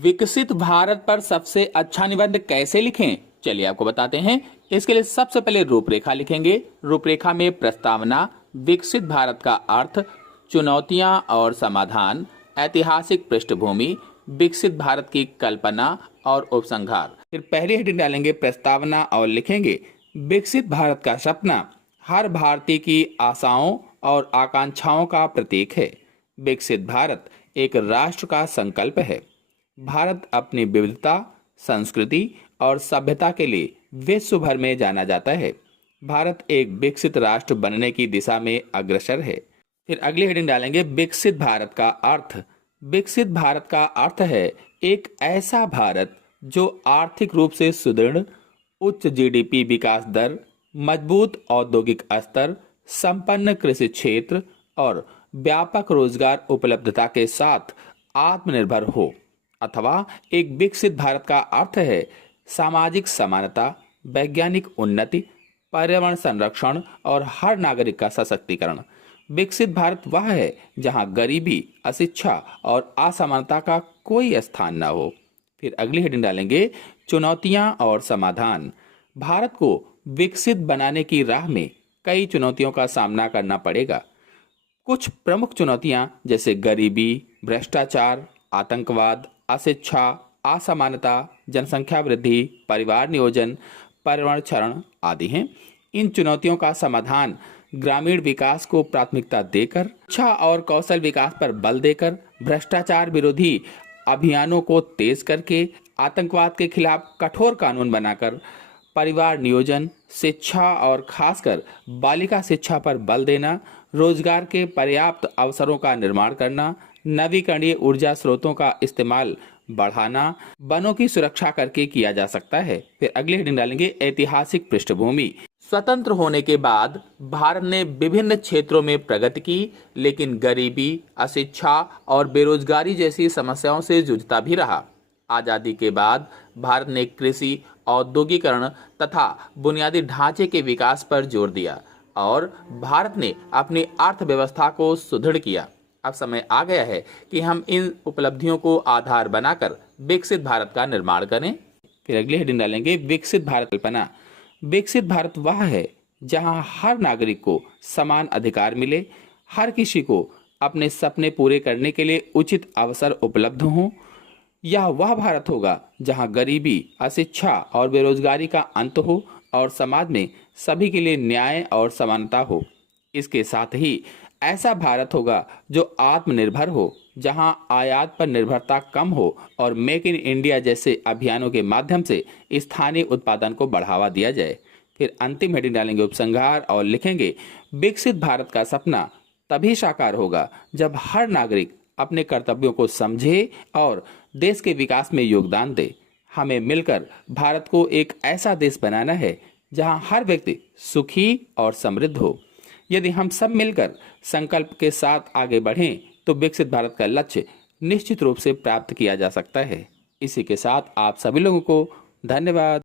विकसित भारत पर सबसे अच्छा निबंध कैसे लिखें, चलिए आपको बताते हैं। इसके लिए सबसे पहले रूपरेखा लिखेंगे। रूपरेखा में प्रस्तावना, विकसित भारत का अर्थ, चुनौतियां और समाधान, ऐतिहासिक पृष्ठभूमि, विकसित भारत की कल्पना और उपसंहार। फिर पहली हेडिंग डालेंगे प्रस्तावना और लिखेंगे विकसित भारत का सपना हर भारतीय की आशाओं और आकांक्षाओं का प्रतीक है। विकसित भारत एक राष्ट्र का संकल्प है। भारत अपनी विविधता, संस्कृति और सभ्यता के लिए विश्व भर में जाना जाता है। भारत एक विकसित राष्ट्र बनने की दिशा में अग्रसर है। फिर अगली हेडिंग डालेंगे विकसित भारत का अर्थ। विकसित भारत का अर्थ है एक ऐसा भारत जो आर्थिक रूप से सुदृढ़, उच्च जीडीपी विकास दर, मजबूत औद्योगिक स्तर, संपन्न कृषि क्षेत्र और व्यापक रोजगार उपलब्धता के साथ आत्मनिर्भर हो। अथवा एक विकसित भारत का अर्थ है सामाजिक समानता, वैज्ञानिक उन्नति, पर्यावरण संरक्षण और हर नागरिक का सशक्तिकरण। विकसित भारत वह है जहां गरीबी, अशिक्षा और असमानता का कोई स्थान न हो। फिर अगली हेडिंग डालेंगे चुनौतियां और समाधान। भारत को विकसित बनाने की राह में कई चुनौतियों का सामना करना पड़ेगा। कुछ प्रमुख चुनौतियां जैसे गरीबी, भ्रष्टाचार, आतंकवाद, अशिक्षा, असमानता, जनसंख्या वृद्धि, परिवार नियोजन, पर्यावरण क्षरण आदि हैं। इन चुनौतियों का समाधान ग्रामीण विकास को प्राथमिकता देकर, शिक्षा और कौशल विकास पर बल देकर, भ्रष्टाचार विरोधी अभियानों को तेज करके, आतंकवाद के खिलाफ कठोर कानून बनाकर, परिवार नियोजन, शिक्षा और खासकर बालिका शिक्षा पर बल देना, रोजगार के पर्याप्त अवसरों का निर्माण करना, नवीकरणीय ऊर्जा स्रोतों का इस्तेमाल बढ़ाना, वनों की सुरक्षा करके किया जा सकता है। फिर अगली हेडिंग डालेंगे ऐतिहासिक पृष्ठभूमि। स्वतंत्र होने के बाद भारत ने विभिन्न क्षेत्रों में प्रगति की, लेकिन गरीबी, अशिक्षा और बेरोजगारी जैसी समस्याओं से जूझता भी रहा। आजादी के बाद भारत ने कृषि, औद्योगिकरण तथा बुनियादी ढांचे के विकास पर जोर दिया और भारत ने अपनी अर्थव्यवस्था को सुदृढ़ किया। अब समय आ गया है कि हम इन उपलब्धियों को आधार बनाकर विकसित भारत का निर्माण करें। फिर अगली हेडिंग डालेंगे विकसित भारत कल्पना। विकसित भारत वह है जहां हर नागरिक को समान अधिकार मिले, हर किसी को अपने सपने पूरे करने के लिए उचित अवसर उपलब्ध हों। यह वह भारत होगा जहां गरीबी, अशिक्षा और बेरोजगारी का अंत हो और समाज में सभी के लिए न्याय और समानता हो। इसके साथ ही ऐसा भारत होगा जो आत्मनिर्भर हो, जहां आयात पर निर्भरता कम हो और मेक इन इंडिया जैसे अभियानों के माध्यम से स्थानीय उत्पादन को बढ़ावा दिया जाए। फिर अंतिम हेडिंग डालेंगे उपसंहार और लिखेंगे विकसित भारत का सपना तभी साकार होगा जब हर नागरिक अपने कर्तव्यों को समझे और देश के विकास में योगदान दे। हमें मिलकर भारत को एक ऐसा देश बनाना है जहां हर व्यक्ति सुखी और समृद्ध हो। यदि हम सब मिलकर संकल्प के साथ आगे बढ़ें तो विकसित भारत का लक्ष्य निश्चित रूप से प्राप्त किया जा सकता है। इसी के साथ आप सभी लोगों को धन्यवाद।